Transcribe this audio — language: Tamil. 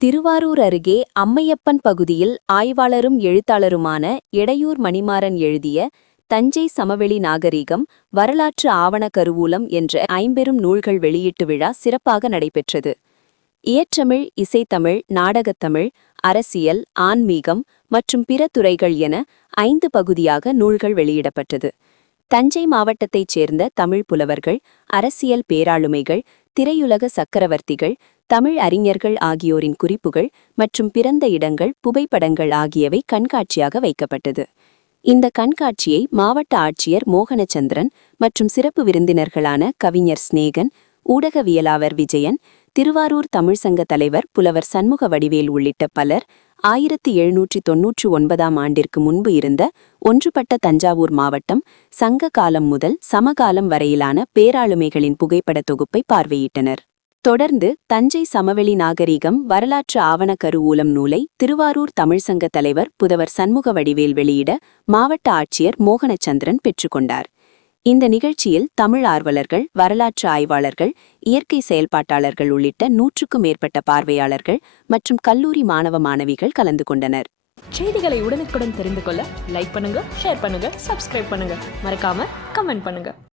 திருவாரூர் அருகே அம்மையப்பன் பகுதியில் ஆய்வாளரும் எழுத்தாளருமான எடையூர் மணிமாறன் எழுதிய தஞ்சை சமவெளி நாகரிகம் வரலாற்று ஆவண கருவூலம் என்ற ஐம்பெரும் நூல்கள் வெளியீட்டு விழா சிறப்பாக நடைபெற்றது. இயற்றமிழ் இசைத்தமிழ் நாடகத்தமிழ் அரசியல் ஆன்மீகம் மற்றும் பிற துறைகள் என ஐந்து பகுதியாக நூல்கள் வெளியிடப்பட்டது. தஞ்சை மாவட்டத்தைச் சேர்ந்த தமிழ் புலவர்கள் அரசியல் பேராளுமைகள் திரையுலக சக்கரவர்த்திகள் தமிழ் அறிஞர்கள் ஆகியோரின் குறிப்புகள் மற்றும் பிறந்த இடங்கள் புகைப்படங்கள் ஆகியவை கண்காட்சியாக வைக்கப்பட்டது. இந்த கண்காட்சியை மாவட்ட ஆட்சியர் மோகனச்சந்திரன் மற்றும் சிறப்பு விருந்தினர்களான கவிஞர் ஸ்நேகன் ஊடகவியலாளர் விஜயன் திருவாரூர் தமிழ்சங்க தலைவர் புலவர் சண்முக வடிவேல் உள்ளிட்ட பலர் ஆயிரத்தி எழுநூற்றி தொன்னூற்றி ஒன்பதாம் ஆண்டிற்கு முன்பு இருந்த ஒன்றுபட்ட தஞ்சாவூர் மாவட்டம் சங்க காலம் முதல் சமகாலம் வரையிலான பேராளுமைகளின் புகைப்பட தொகுப்பை பார்வையிட்டனர். தொடர்ந்து தஞ்சை சமவெளி நாகரிகம் வரலாற்று ஆவண கருவூலம் நூலை திருவாரூர் தமிழ்சங்க தலைவர் புதவர் சண்முக வடிவேல் வெளியிட மாவட்ட ஆட்சியர் மோகனச்சந்திரன் பெற்றுக்கொண்டார். இந்த நிகழ்ச்சியில் தமிழ் ஆர்வலர்கள் வரலாற்று ஆய்வாளர்கள் இயற்கை செயல்பாட்டாளர்கள் உள்ளிட்ட நூற்றுக்கும் மேற்பட்ட பார்வையாளர்கள் மற்றும் கல்லூரி மாணவ மாணவிகள் கலந்து கொண்டனர். செய்திகளை உடனுக்குடன் தெரிந்து கொள்ள லைக் பண்ணுங்க ஷேர் பண்ணுங்க சப்ஸ்கிரைப் பண்ணுங்க. மறக்காம கமெண்ட் பண்ணுங்க.